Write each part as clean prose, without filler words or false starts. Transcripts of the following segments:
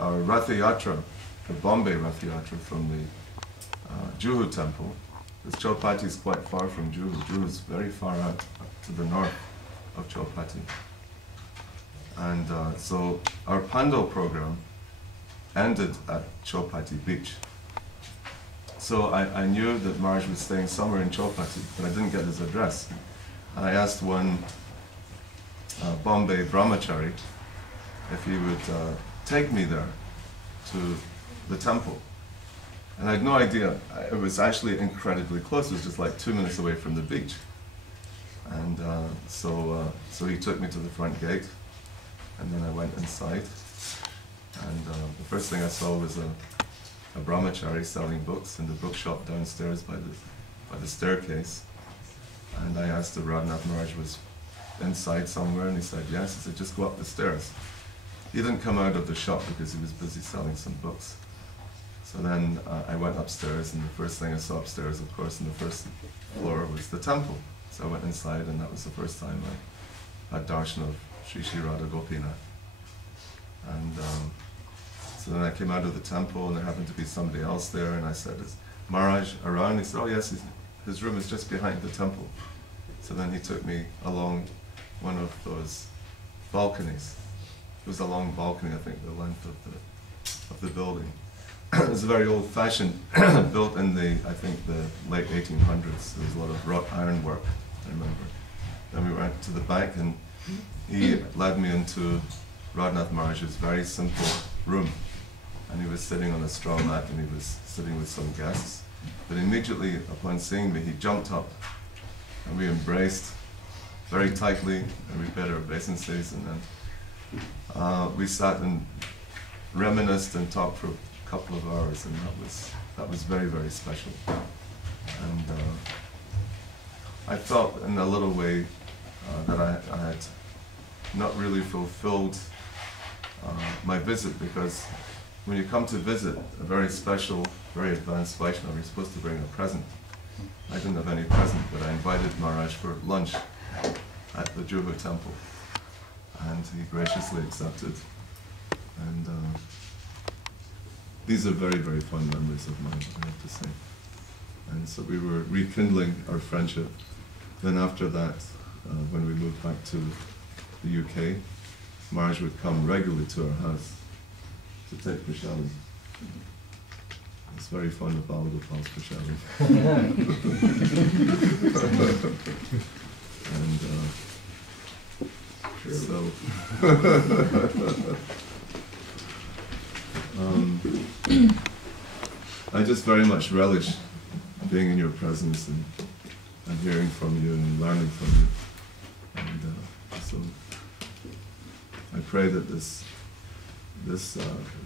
our Ratha Yatra, the Bombay Ratha Yatra from the Juhu temple, because Chowpatty is quite far from Juhu. Juhu is very far out to the north of Chowpatty. And so our Pandal program ended at Chowpatty beach. So I knew that Maharaj was staying somewhere in Chowpatty, but I didn't get his address. And I asked one Bombay brahmachari if he would take me there to the temple. And I had no idea. It was actually incredibly close. It was just like 2 minutes away from the beach. And so he took me to the front gate, and then I went inside. And the first thing I saw was a brahmachari selling books in the bookshop downstairs by the staircase. And I asked if Radhanath Maharaj was inside somewhere, and he said yes. He said, just go up the stairs. He didn't come out of the shop because he was busy selling some books. So then I went upstairs, and the first thing I saw upstairs, of course, on the first floor was the temple. So I went inside, and that was the first time I had darshan of Sri Sri Radha Gopinath. And so then I came out of the temple, and there happened to be somebody else there, and I said, is Maharaj around? He said, oh yes, his room is just behind the temple. So then he took me along one of those balconies. It was a long balcony, I think, the length of the building. It was very old-fashioned, built in I think the late 1800s. There was a lot of wrought iron work, I remember. Then we went to the back, and he led me into Radhanath Maharaj's very simple room. And he was sitting on a straw mat, and he was sitting with some guests. But immediately upon seeing me, he jumped up, and we embraced very tightly, and we paid our obeisances, and then we sat and reminisced and talked for a couple of hours, and that was very, very special. And I felt in a little way that I had not really fulfilled my visit, because when you come to visit a very special, very advanced Vaishnava, you're supposed to bring a present. I didn't have any present, but I invited Maharaj for lunch at the Juhu temple, and he graciously accepted. And these are very, very fond memories of mine, I have to say. And so we were rekindling our friendship. Then after that, when we moved back to the UK, Maharaj would come regularly to our house to take prashadam. He's very fond of Balagopal's prashadam. And so I just very much relish being in your presence and hearing from you and learning from you. And so I pray that this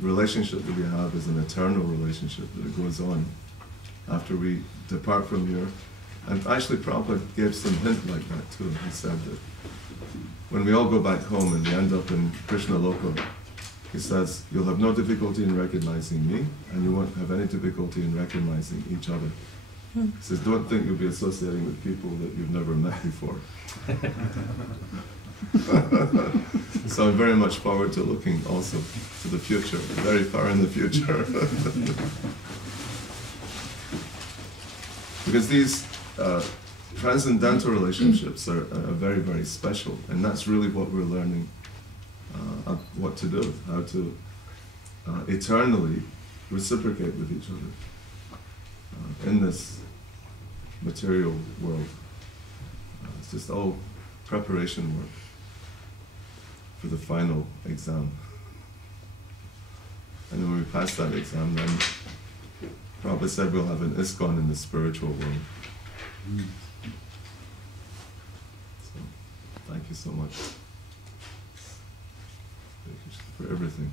relationship that we have is an eternal relationship, that it goes on after we depart from here. And actually Prabhupada gave some hint like that too. He said that when we all go back home and we end up in Krishna Loka, he says, you'll have no difficulty in recognizing me, and you won't have any difficulty in recognizing each other. He says, don't think you'll be associating with people that you've never met before. So I'm very much forward to looking also to the future, very far in the future. Because these transcendental relationships are very, very special, and that's really what we're learning what to do, how to eternally reciprocate with each other in this material world. It's just all preparation work for the final exam. And then when we pass that exam, then Prabhupada said we'll have an ISKCON in the spiritual world. So, thank you so much for everything.